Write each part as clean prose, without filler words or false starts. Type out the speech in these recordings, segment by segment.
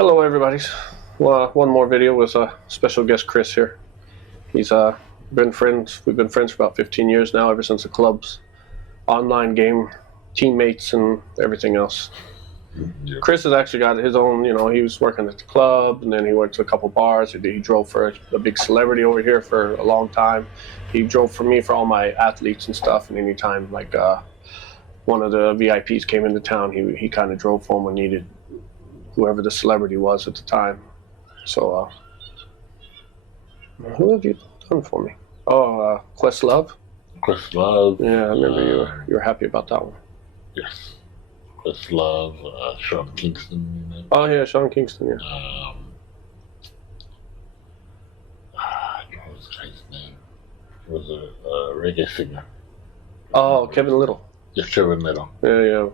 Hello, everybody. Well, one more video with special guest Chris here. He's been friends. We've been friends for about 15 years now, ever since the club's online game, teammates, and everything else. Yeah. Chris has actually got his own. He was working at the club, and then he went to a couple bars. He drove for a big celebrity over here for a long time. He drove for me for all my athletes and stuff. And anytime like one of the VIPs came into town, he kind of drove for him when needed. Whoever the celebrity was at the time. So, who have you done for me? Oh, Questlove. Questlove. Yeah, I remember you were happy about that one. Yes. Questlove, Sean Kingston. Oh yeah, Sean Kingston. Yeah. What was the guy's name? He was a reggae singer. Oh, Kevin Little. Yes, Kevin Little. Yeah.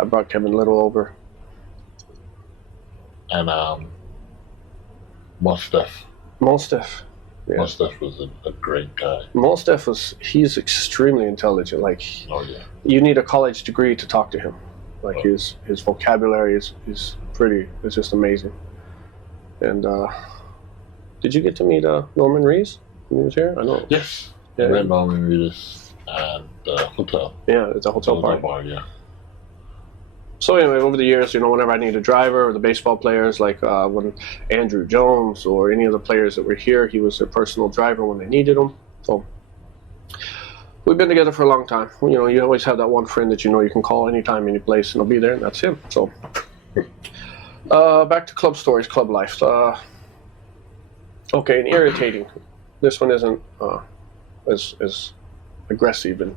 I brought Kevin Little over. And Mostef. Yeah. Mostef was a great guy. Mostef he's extremely intelligent. Like, oh yeah, you need a college degree to talk to him. Like his vocabulary is it's just amazing. And did you get to meet Norman Rees when he was here? I know. Yes. Yeah. I met Norman Rees at the hotel. Yeah, it's a hotel bar. Yeah. So anyway, over the years, whenever I need a driver or the baseball players, like when Andrew Jones or any of the players that were here, he was their personal driver when they needed him. So we've been together for a long time. You always have that one friend that you can call anytime, any place, and he'll be there, and that's him. So back to club stories, club life. Okay, and irritating. This one isn't as aggressive and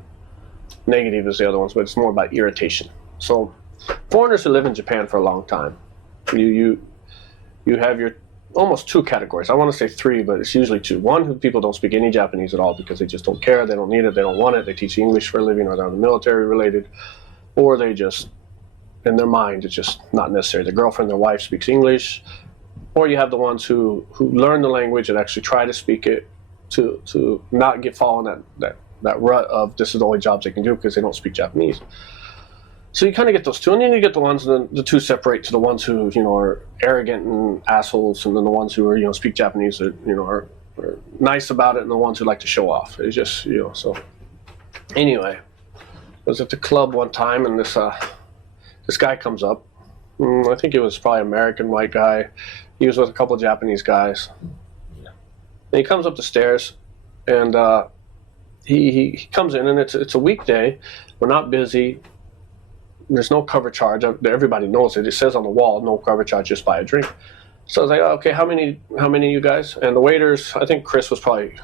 negative as the other ones, but it's more about irritation. So foreigners who live in Japan for a long time, you have your almost two categories. I want to say three, but it's usually two. One, who people don't speak any Japanese at all because they just don't care, they don't need it, they don't want it, they teach English for a living, or they're military related, or they just, in their mind, it's just not necessary. Their girlfriend, their wife speaks English, or you have the ones who learn the language and actually try to speak it to not get fallen that rut of this is the only jobs they can do because they don't speak Japanese. So you kind of get those two, and then you get the ones, and the two separate to the ones who, are arrogant and assholes, and then the ones who are, speak Japanese, that, are nice about it, and the ones who like to show off. It's just, so. Anyway, I was at the club one time, and this guy comes up. I think he was probably an American white guy. He was with a couple of Japanese guys. And he comes up the stairs, and he comes in, and it's a weekday. We're not busy. There's no cover charge. Everybody knows it. It says on the wall, no cover charge, just buy a drink. So I was like, oh, okay, how many of you guys? And the waiters, I think Chris was probably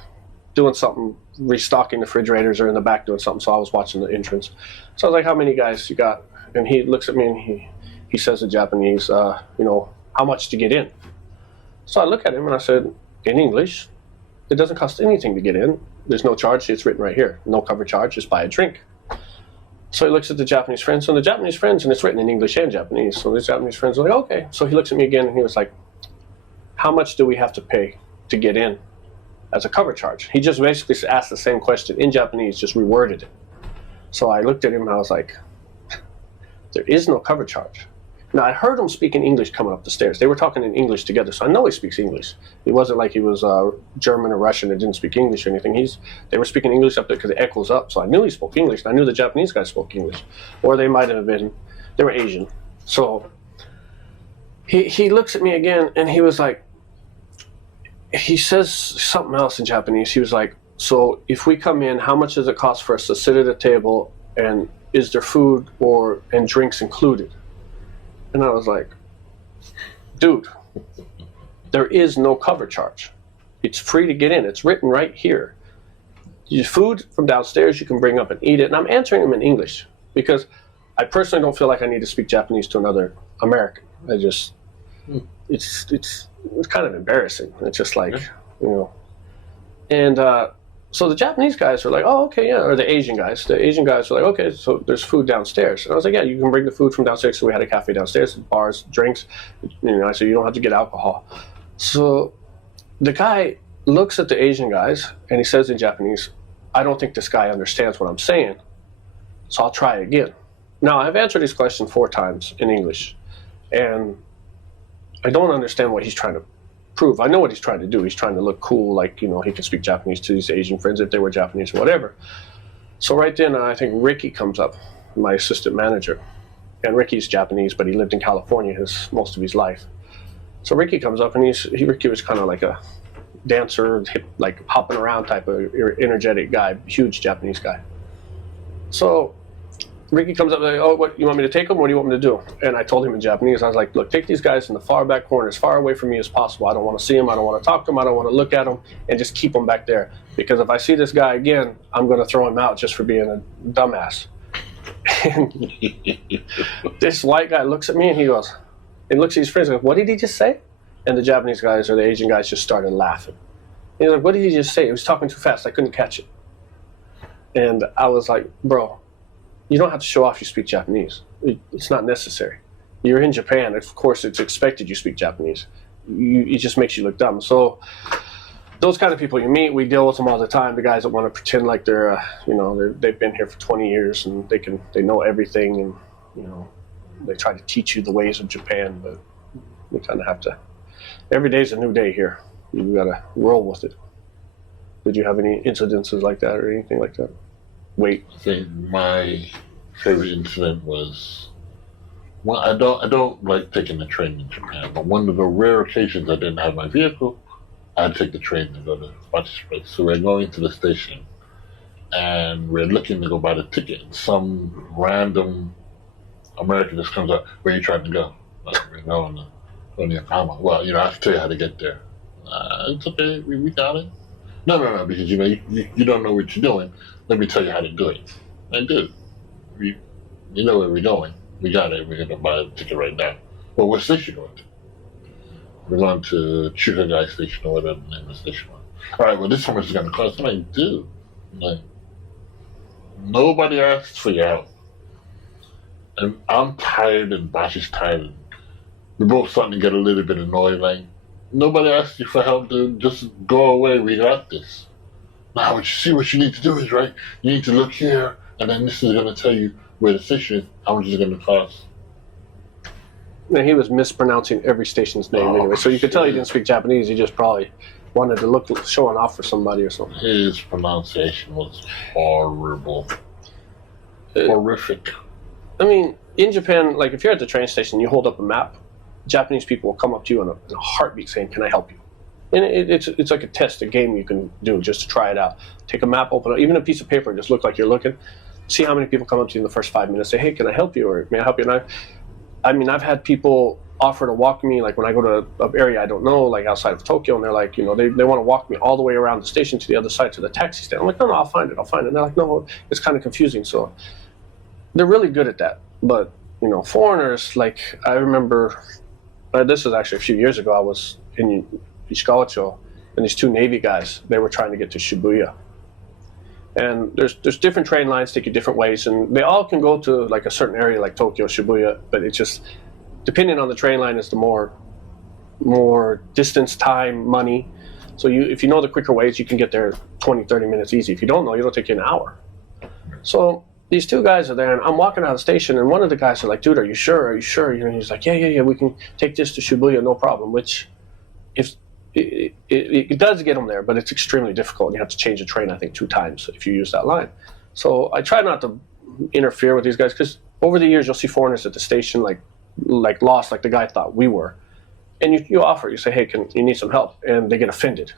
doing something, restocking the refrigerators or in the back doing something, so I was watching the entrance. So I was like, how many guys you got? And he looks at me and he says in Japanese, how much to get in? So I look at him and I said, in English, it doesn't cost anything to get in. There's no charge. It's written right here. No cover charge, just buy a drink. So he looks at the Japanese friends, and it's written in English and Japanese. So the Japanese friends are like, okay. So he looks at me again, and he was like, how much do we have to pay to get in as a cover charge? He just basically asked the same question in Japanese, just reworded it. So I looked at him, and I was like, there is no cover charge. Now, I heard him speaking English coming up the stairs. They were talking in English together, so I know he speaks English. It wasn't like he was German or Russian and didn't speak English or anything. They were speaking English up there because it echoes up, so I knew he spoke English, and I knew the Japanese guys spoke English. Or they might have been, they were Asian. So he looks at me again, and he was like, he says something else in Japanese. He was like, so if we come in, how much does it cost for us to sit at a table, and is there food and drinks included? And I was like, dude, there is no cover charge. It's free to get in. It's written right here. Your food from downstairs, you can bring up and eat it. And I'm answering him in English because I personally don't feel like I need to speak Japanese to another American. It's kind of embarrassing. It's just like, And so the Japanese guys were like, oh, okay, yeah, or the Asian guys. The Asian guys were like, okay, so there's food downstairs. And I was like, yeah, you can bring the food from downstairs. So we had a cafe downstairs, bars, drinks, so you don't have to get alcohol. So the guy looks at the Asian guys, and he says in Japanese, I don't think this guy understands what I'm saying, so I'll try again. Now, I've answered this question 4 times in English, and I don't understand what he's trying to prove. I know what he's trying to do. He's trying to look cool, like, he can speak Japanese to his Asian friends if they were Japanese or whatever. So right then, I think Ricky comes up, my assistant manager. And Ricky's Japanese, but he lived in California most of his life. So Ricky comes up, and Ricky was kind of like a dancer, like hopping around type of energetic guy, huge Japanese guy. So Ricky comes up and like, oh, what, you want me to take him? What do you want me to do? And I told him in Japanese, I was like, look, take these guys in the far back corner, as far away from me as possible. I don't want to see them. I don't want to talk to them. I don't want to look at them, and just keep them back there. Because if I see this guy again, I'm going to throw him out just for being a dumbass. And this white guy looks at me and he goes, and looks at his friends and goes, what did he just say? And the Japanese guys or the Asian guys just started laughing. He's like, what did he just say? He was talking too fast. I couldn't catch it. And I was like, bro, you don't have to show off you speak Japanese. It's not necessary. You're in Japan. Of course, it's expected you speak Japanese. It just makes you look dumb. So those kind of people you meet, we deal with them all the time. The guys that want to pretend like they've been here for 20 years and they know everything, and they try to teach you the ways of Japan. But we kind of have to. Every day's a new day here. You got to roll with it. Did you have any incidences like that or anything like that? Wait. I think my favorite incident was, well, I don't like taking the train in Japan, but one of the rare occasions I didn't have my vehicle, I'd take the train to go to Bachi place. So we're going to the station, and we're looking to go buy the ticket. And some random American just comes up, where are you trying to go? Like, we're going to Yokohama. Well, I have to tell you how to get there. It's okay, we got it. No, because you don't know what you're doing. Let me tell you how to do it. And dude, you know where we're going. We got it. We're going to buy the ticket right now. Well, what station are you going to? We're going to Chukagai Station or whatever the name of the station was. All right, well, this how much it's going to cost. I'm like, dude, nobody asked for your help. And I'm tired, and Bachi's tired. We're both starting to get a little bit annoyed. Like, nobody asked you for help, dude. Just go away. We got this. Now, what you need to do is, right, you need to look here, and then this is going to tell you where the station is, how much it's going to cost. And he was mispronouncing every station's name anyway, so you could tell he didn't speak Japanese. He just probably wanted to look showing off for somebody or something. His pronunciation was horrible. Horrific. I mean, in Japan, like if you're at the train station, you hold up a map, Japanese people will come up to you in a heartbeat saying, can I help you? And it's like a test, a game you can do just to try it out. Take a map, open it, even a piece of paper, and just look like you're looking. See how many people come up to you in the first 5 minutes, say, hey, can I help you? Or may I help you? And I've had people offer to walk me, like when I go to an area I don't know, like outside of Tokyo, and they're like, they want to walk me all the way around the station to the other side to the taxi stand. I'm like, no, I'll find it. And they're like, no, it's kind of confusing. So they're really good at that. But, foreigners, like I remember, this was actually a few years ago, I was in Ishikawacho, and these two Navy guys, they were trying to get to Shibuya. And there's different train lines take you different ways, and they all can go to like a certain area like Tokyo, Shibuya, but it's just, depending on the train line is the more distance, time, money. So if you know the quicker ways, you can get there 20, 30 minutes easy. If you don't know, it'll take you an hour. So these two guys are there, and I'm walking out of the station, and one of the guys are like, dude, are you sure? Are you sure? He's like, yeah, we can take this to Shibuya, no problem, which if it does get them there, but it's extremely difficult. You have to change the train, I think, 2 times if you use that line. So I try not to interfere with these guys, because over the years you'll see foreigners at the station like lost, like the guy thought we were, and you offer, you say, hey, you need some help, and they get offended.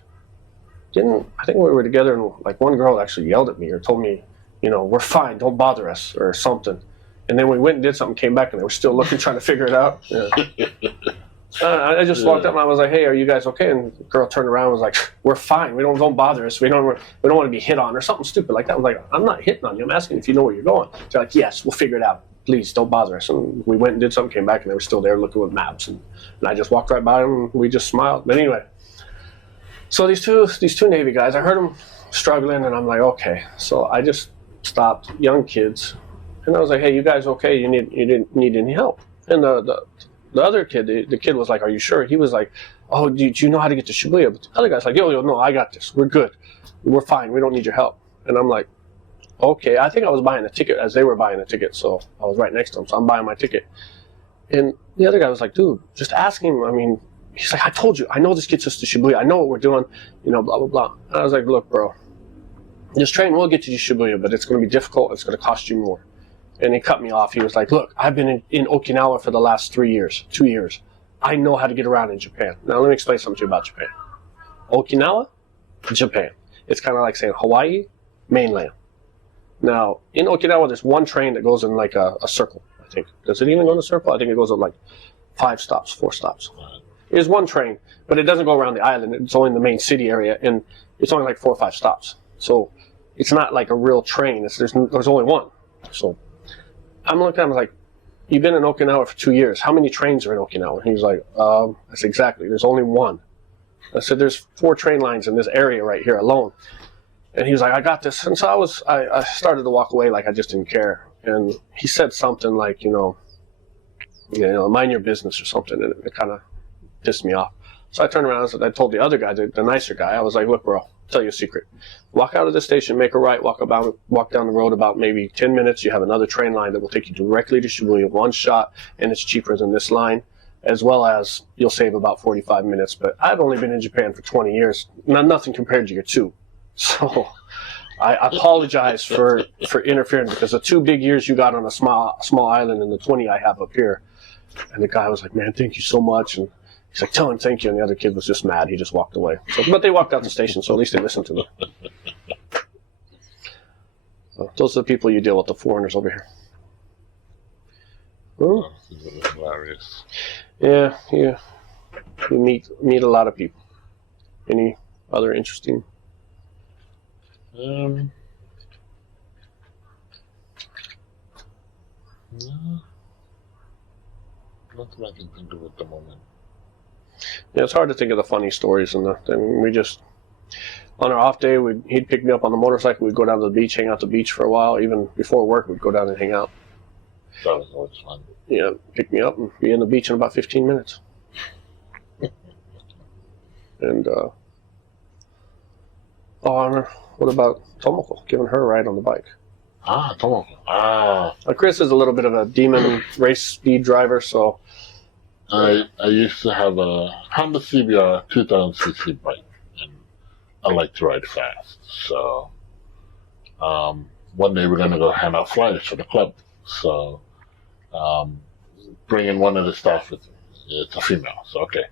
I think we were together, and like one girl actually yelled at me or told me, we're fine, don't bother us or something. And then we went and did something, came back, and they were still looking, trying to figure it out. Yeah. I just walked up and I was like, hey, are you guys okay? And the girl turned around and was like, we're fine. Don't bother us. We don't want to be hit on or something stupid like that. I was like, I'm not hitting on you. I'm asking if you know where you're going. They're like, yes, we'll figure it out. Please don't bother us. And we went and did something, came back, and they were still there looking with maps. And I just walked right by them, and we just smiled. But anyway, so these two Navy guys, I heard them struggling, and I'm like, okay. So I just stopped, young kids, and I was like, hey, you guys okay? You didn't need any help? And the other kid, the kid was like, are you sure? He was like, oh, do you know how to get to Shibuya? But the other guy's like, yo, no, I got this. We're good. We're fine. We don't need your help. And I'm like, okay. I think I was buying a ticket as they were buying a ticket, so I was right next to them. So I'm buying my ticket. And the other guy was like, dude, just ask him. I mean, he's like, I told you, I know this gets us to Shibuya. I know what we're doing, blah, blah, blah. And I was like, look, bro, this train will get you to Shibuya, but it's going to be difficult. It's going to cost you more. And he cut me off. He was like, look, I've been in Okinawa for the last 2 years. I know how to get around in Japan. Now, let me explain something to you about Japan. Okinawa, Japan. It's kind of like saying Hawaii, mainland. Now, in Okinawa, there's one train that goes in like a circle, I think. Does it even go in a circle? I think it goes in like 4 stops. There's one train, but it doesn't go around the island. It's only in the main city area, and it's only like 4 or 5 stops. So it's not like a real train. There's only one. So I'm looking at him like, you've been in Okinawa for 2 years. How many trains are in Okinawa? And he was like, I said, exactly. There's only one. I said, there's 4 train lines in this area right here alone. And he was like, I got this. And so I started to walk away like I just didn't care. And he said something like, mind your business or something. And it kind of pissed me off. So I turned around and I told the other guy, the nicer guy, I was like, look, bro, I'll tell you a secret. Walk out of the station, make a right, walk down the road about maybe 10 minutes. You have another train line that will take you directly to Shibuya, one shot, and it's cheaper than this line, as well as you'll save about 45 minutes. But I've only been in Japan for 20 years. Nothing compared to your 2. So I apologize for interfering, because the 2 big years you got on a small island and the 20 I have up here. And the guy was like, man, thank you so much. And he's like, tell him thank you. And the other kid was just mad. He just walked away. But they walked out the station, so at least they listened to me. So those are the people you deal with, the foreigners over here. Oh, this is hilarious. Yeah. You meet a lot of people. Any other interesting? No. Nothing I can think of at the moment. Yeah, it's hard to think of the funny stories, and we just, on our off day, he'd pick me up on the motorcycle. We'd go down to the beach, hang out at the beach for a while. Even before work, we'd go down and hang out. That was always fun. Yeah, pick me up and be in the beach in about 15 minutes. And what about Tomoko? Giving her a ride on the bike. Tomoko. Chris is a little bit of a demon race speed driver, so. I used to have a Honda CBR 2000cc bike, and I like to ride fast. So one day we're going to go hand out flyers for the club. So bring in one of the staff with me. It's a female, so okay.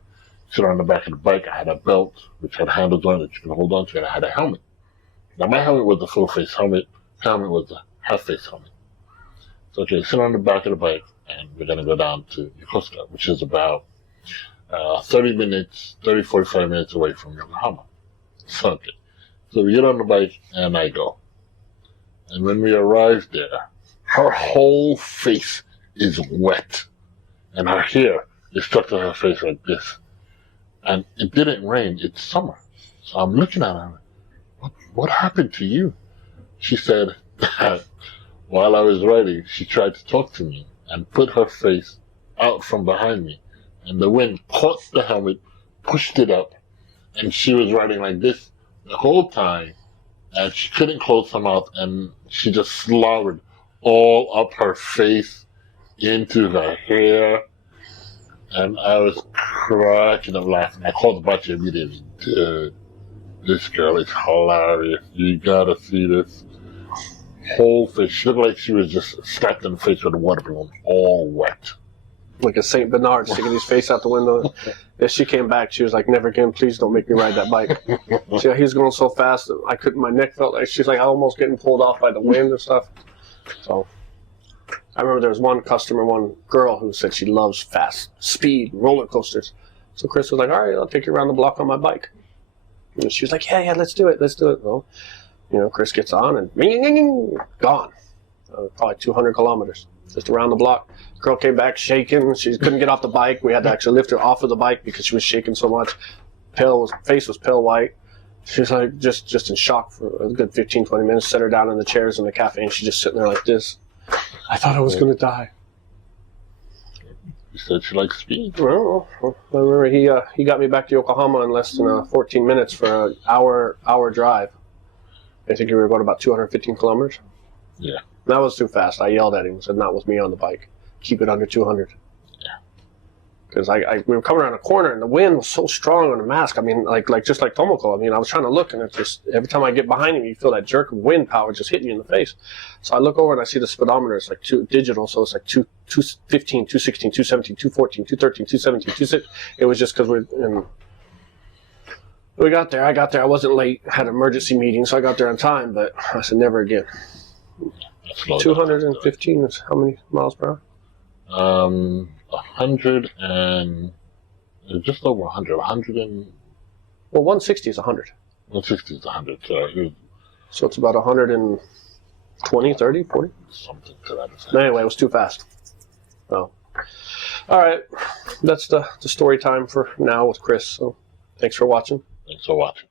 Sit on the back of the bike. I had a belt which had handles on it that you can hold on to, and I had a helmet. Now my helmet was a full face helmet. Helmet was a half face helmet. So okay, sit on the back of the bike, and we're going to go down to Yokosuka, which is about 45 minutes away from Yokohama. So, okay. So we get on the bike, and I go. And when we arrive there, her whole face is wet. And her hair is stuck to her face like this. And it didn't rain. It's summer. So I'm looking at her. What happened to you? She said that while I was riding, she tried to talk to me and put her face out from behind me. And the wind caught the helmet, pushed it up, and she was riding like this the whole time. And she couldn't close her mouth, and she just slobbered all up her face, into her hair. And I was cracking up laughing. I called Bachi immediately. Dude, this girl is hilarious. You gotta see this. Whole face. She looked like she was just slapped in the face with a water balloon, all wet. Like a St. Bernard sticking his face out the window. As she came back, she was like, never again, please don't make me ride that bike. See, he was going so fast, I couldn't, my neck felt like, she's like almost getting pulled off by the wind and stuff. So, I remember there was one girl who said she loves fast speed, roller coasters. So Chris was like, all right, I'll take you around the block on my bike. And she was like, yeah, let's do it. Well, Chris gets on and gone. Probably 200 kilometers. Just around the block. Girl came back shaking. She couldn't get off the bike. We had to actually lift her off of the bike because she was shaking so much. Face was pale white. She was like just in shock for a good 15, 20 minutes. Set her down in the chairs in the cafe, and she's just sitting there like this. I thought I was going to die. You said she likes speed. Well, I remember he got me back to Yokohama in less than 14 minutes for an hour drive. I think we were going about 215 kilometers. Yeah. That was too fast. I yelled at him and said, not with me on the bike. Keep it under 200. Yeah. because we were coming around a corner and the wind was so strong on the mask. I mean, just like Tomoko. I mean, I was trying to look and it just every time I get behind him, you feel that jerk of wind power just hitting you in the face. So I look over and I see the speedometer. It's like digital, so it's like 215, 216, 217, 214, 213, 217, 26. It was just because we got there. I got there. I wasn't late. Had an emergency meeting, so I got there on time. But I said never again. 215 is how many miles per hour? 100 and just over 100. 100 and 160 is 100. 160 is 100. So it's about 120, 30, 40? Something to that effect. Anyway, it was too fast. So, all right. That's the story time for now with Chris. So thanks for watching. Thanks for watching.